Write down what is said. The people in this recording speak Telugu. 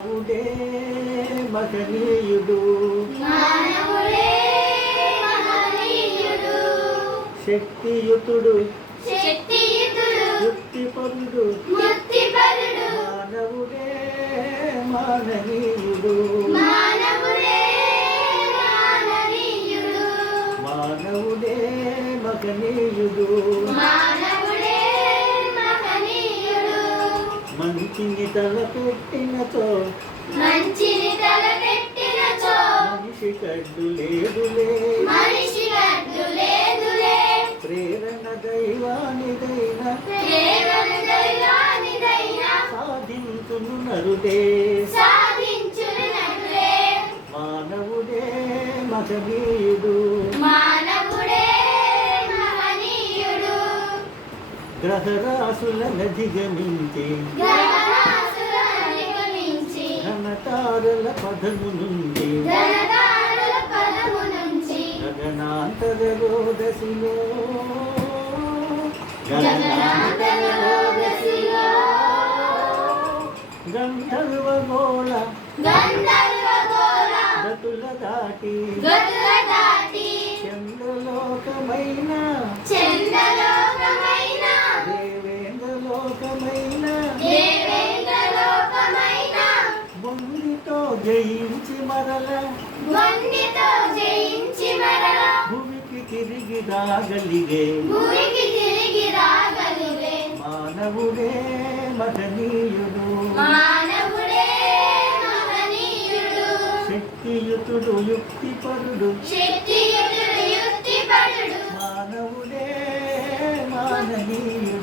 మానవుడే మహనీయుడు, మానవుడే మహనీయుడు, శక్తియుతుడు, శక్తియుతుడు, యుక్తిపరుడు, యుక్తిపరుడు, మానవుడే మాననీయుడు, మానవుడే మాననీయుడు, మానవుడే మహనీయుడు, మానవుడే మహనీయుడు, మంచిని తలపెట్టినచో మంచిని తలపెట్టినచో మనిషి కడ్డు లేదులే, మనిషి గడ్డు లేదులే, ప్రేరణ దైవానిదైన ప్రేరణ దైవానిదైనా సాధించును నరుడే, సాధించును నరుడే, మానవుడే మహనీయుడు, మానవుడే మహనీయుడు, గ్రహరాశులనధిగమించి గ్రహరాశులధిగమించి ఘనతారల పదము నుండి ఘనతారల పదము నుంచి గగనాంతర రోదసిలో గగనాంతర రోదసిలో గంధర్వగోళ గంధర్వగోళ గతుల దాటి గతుల దాటి చంద్రలోకమైన చంద్రలోకమైన దేవేంద్రలోకమైన దేవేంద్రలోకమైన బొందితో జయించి మరల వన్నితో జయించి మరల భూమికి తిరిగి రాగలిగే భూమికి తిరిగి రాగలిగే మానవుడే మహనీయుడు, మానవుడే మహనీయుడు, శక్తియుతుడు, యుక్తిపరుడు, శక్తియుతుడు, యుక్తిపరుడు, మానవుడే మాననీయుడు.